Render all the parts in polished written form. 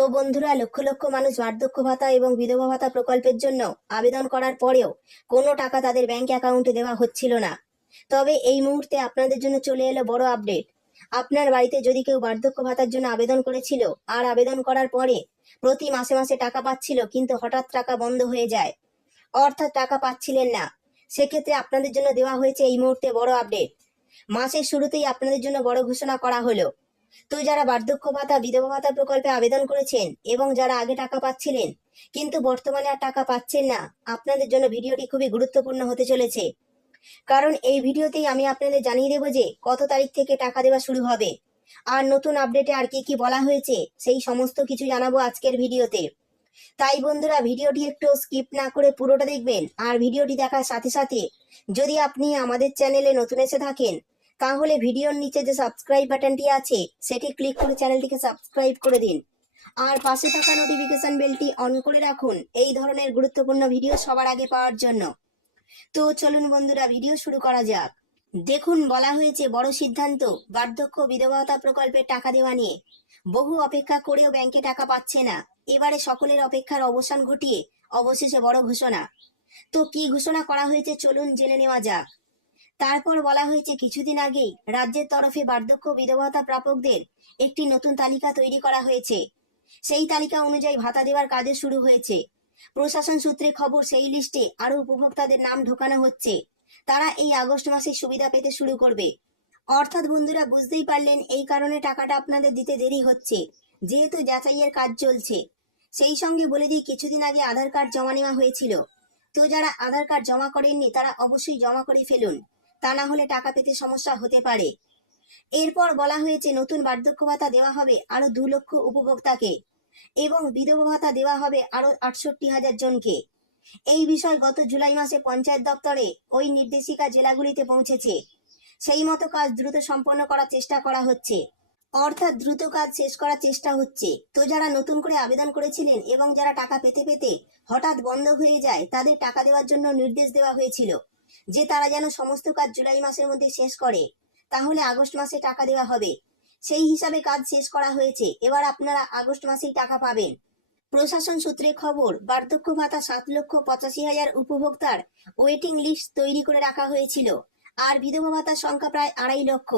তো বন্ধুরা, লক্ষ লক্ষ মানুষ বার্ধক্য ভাতা এবং বিধবা ভাতা প্রকল্পের জন্য আবেদন করার পরেও কোনো টাকা তাদের ব্যাংক অ্যাকাউন্টে দেওয়া হচ্ছিল না। তবে এই মুহূর্তে আপনাদের জন্য চলে এলো বড় আপডেট। আপনার বাড়িতে যদি কেউ বার্ধক্য ভাতার জন্য আবেদন করেছিল আর আবেদন করার পরে প্রতি মাসে মাসে টাকা পাচ্ছিল, কিন্তু হঠাৎ টাকা বন্ধ হয়ে যায়, অর্থাৎ টাকা পাচ্ছিলেন না, সেক্ষেত্রে আপনাদের জন্য দেওয়া হয়েছে এই মুহূর্তে বড় আপডেট। মাসের শুরুতেই আপনাদের জন্য বড় ঘোষণা করা হলো। তো যারা বার্ধক্য ভাতা বিধবা ভাতা প্রকল্পে আবেদন করেছেন এবং যারা আগে টাকা পাচ্ছিলেন কিন্তু বর্তমানে আর টাকা পাচ্ছেন না, আপনাদের জন্য ভিডিওটি খুবই গুরুত্বপূর্ণ হতে চলেছে। কারণ এই ভিডিওতেই আমি আপনাদের জানিয়ে দেবো যে কত তারিখ থেকে টাকা দেওয়া শুরু হবে, আর নতুন আপডেটে আর কি কি বলা হয়েছে সেই সমস্ত কিছু জানাবো আজকের ভিডিওতে। তাই বন্ধুরা, ভিডিওটি একটু স্কিপ না করে পুরোটা দেখবেন। আর ভিডিওটি দেখার সাথে সাথে যদি আপনি আমাদের চ্যানেলে নতুন এসে থাকেন, তাহলে ভিডিওর নিচে যে সাবস্ক্রাইব বাটনটি আছে সেটি ক্লিক করে চ্যানেলটিকে সাবস্ক্রাইব করে দিন, আর পাশে থাকা নোটিফিকেশন বেলটি অন করে রাখুন এই ধরনের গুরুত্বপূর্ণ ভিডিও সবার আগে পাওয়ার জন্য। তো চলুন বন্ধুরা, ভিডিও শুরু করা যাক। দেখুন, বলা হয়েছে বড় সিদ্ধান্ত বার্ধক্য বিধবা ভাতা প্রকল্পের টাকা দেওয়া নিয়ে। বহু অপেক্ষা করেও ব্যাংকে টাকা পাচ্ছে না, এবারে সকলের অপেক্ষার অবসান ঘটিয়ে অবশেষে বড় ঘোষণা। তো কি ঘোষণা করা হয়েছে চলুন জেনে নেওয়া যাক। তারপর বলা হয়েছে কিছুদিন আগেই রাজ্যের তরফে বার্ধক্য বিধবা ভাতা প্রাপকদের একটি নতুন তালিকা তৈরি করা হয়েছে। সেই তালিকা অনুযায়ী ভাতা দেওয়ার কাজে শুরু হয়েছে। প্রশাসন সূত্রে খবর, সেই লিস্টে আরো উপভোক্তাদের নাম ঢোকানো হচ্ছে। তারা এই আগস্ট মাসে সুবিধা পেতে শুরু করবে। অর্থাৎ বন্ধুরা, বুঝতেই পারলেন এই কারণে টাকাটা আপনাদের দিতে দেরি হচ্ছে, যেহেতু যাচাইয়ের কাজ চলছে। সেই সঙ্গে বলে দিই, কিছুদিন আগে আধার কার্ড জমা নেওয়া হয়েছিল। তো যারা আধার কার্ড জমা করেননি তারা অবশ্যই জমা করে ফেলুন, তা না হলে টাকা পেতে সমস্যা হতে পারে। এরপর বলা হয়েছে নতুন বার্ধক্য ভাতা দেওয়া হবে আরো 2 লক্ষ উপভোক্তাকে এবং বিধবা ভাতা দেওয়া হবে আরো 68,000 জনকে। এই বিষয় গত জুলাই মাসে পঞ্চায়েত দপ্তরে ওই নির্দেশিকা জেলাগুলিতে পৌঁছেছে। সেই মতো কাজ দ্রুত সম্পন্ন করার চেষ্টা করা হচ্ছে, অর্থাৎ দ্রুত কাজ শেষ করার চেষ্টা হচ্ছে। তো যারা নতুন করে আবেদন করেছিলেন এবং যারা টাকা পেতে পেতে হঠাৎ বন্ধ হয়ে যায়, তাদের টাকা দেওয়ার জন্য নির্দেশ দেওয়া হয়েছিল যে তারা যেন সমস্ত কাজ জুলাই মাসের মধ্যে শেষ করে, তাহলে আগস্ট মাসে টাকা দেওয়া হবে। সেই হিসাবে কাজ শেষ করা হয়েছে, এবার আপনারা আগস্ট মাসেই টাকা পাবেন। প্রশাসন সূত্রে খবর, বার্ধক্য ভাতা 7,85,000 উপভোক্তার ওয়েটিং লিস্ট তৈরি করে রাখা হয়েছিল, আর বিধবা ভাতার সংখ্যা প্রায় 2.5 লক্ষ।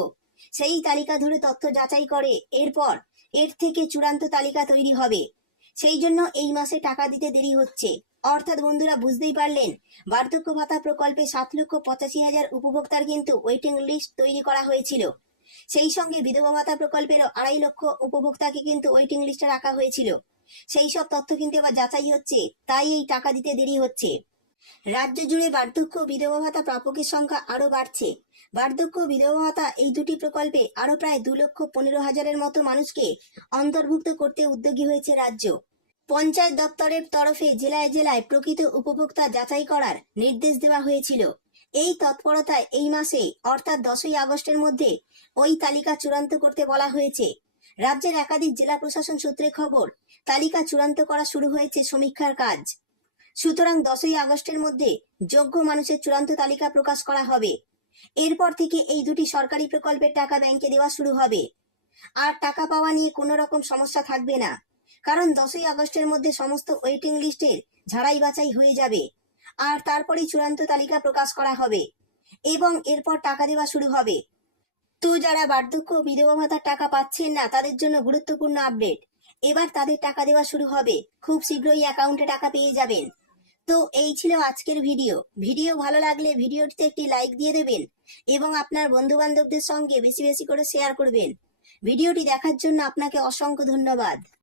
সেই তালিকা ধরে তথ্য যাচাই করে এরপর এর থেকে চূড়ান্ত তালিকা তৈরি হবে। সেই জন্য এই মাসে টাকা দিতে দেরি হচ্ছে। অর্থাৎ বন্ধুরা, বুঝতেই পারলেন, বার্ধক্য ভাতা প্রকল্পে 7,85,000 উপভোক্তার কিন্তু ওয়েটিং লিস্ট তৈরি করা হয়েছিল। সেই সঙ্গে বিধবা ভাতা প্রকল্পেরও 2.5 লক্ষ উপভোক্তাকে কিন্তু ওয়েটিং লিস্টে রাখা হয়েছিল। সেই সব তথ্য কিন্তু এবার যাচাই হচ্ছে, তাই এই টাকা দিতে দেরি হচ্ছে। রাজ্য জুড়ে বার্ধক্য বিধবা ভাতা প্রাপকের সংখ্যা আরো বাড়ছে। বার্ধক্য বিধবা ভাতা এই দুটি প্রকল্পে আরো প্রায় 2,15,000-এর মতো মানুষকে অন্তর্ভুক্ত করতে উদ্যোগী হয়েছে রাজ্য। পঞ্চায়েত দপ্তরের তরফে জেলায় জেলায় প্রকৃত উপভোক্তা যাচাই করার নির্দেশ দেওয়া হয়েছিল। এই তৎপরতায় এই মাসে অর্থাৎ 10ই আগস্টের মধ্যে ওই তালিকা চূড়ান্ত করতে বলা হয়েছে। রাজ্যের একাধিক জেলা প্রশাসন সূত্রে খবর, তালিকা চূড়ান্ত করা শুরু হয়েছে সমীক্ষার কাজ। সুতরাং 10ই আগস্টের মধ্যে যোগ্য মানুষের চূড়ান্ত তালিকা প্রকাশ করা হবে। এরপর থেকে এই দুটি সরকারি প্রকল্পের টাকা ব্যাংকে দেওয়া শুরু হবে। আর টাকা পাওয়া নিয়ে কোনো রকম সমস্যা থাকবে না, কারণ 10ই আগস্টের মধ্যে সমস্ত ওয়েটিং লিস্টের ঝাড়াই বাছাই হয়ে যাবে, আর তারপরেই চূড়ান্ত তালিকা প্রকাশ করা হবে এবং এরপর টাকা দেওয়া শুরু হবে। তো যারা বার্ধক্য বিধবা ভাতার টাকা পাচ্ছেন না, তাদের জন্য গুরুত্বপূর্ণ আপডেট। এবার তাদের টাকা দেওয়া শুরু হবে, খুব শীঘ্রই অ্যাকাউন্টে টাকা পেয়ে যাবেন। তো এই ছিল আজকের ভিডিও ভালো লাগলে ভিডিওটিতে একটি লাইক দিয়ে দেবেন এবং আপনার বন্ধু বান্ধবদের সঙ্গে বেশি বেশি করে শেয়ার করবেন। ভিডিওটি দেখার জন্য আপনাকে অসংখ্য ধন্যবাদ।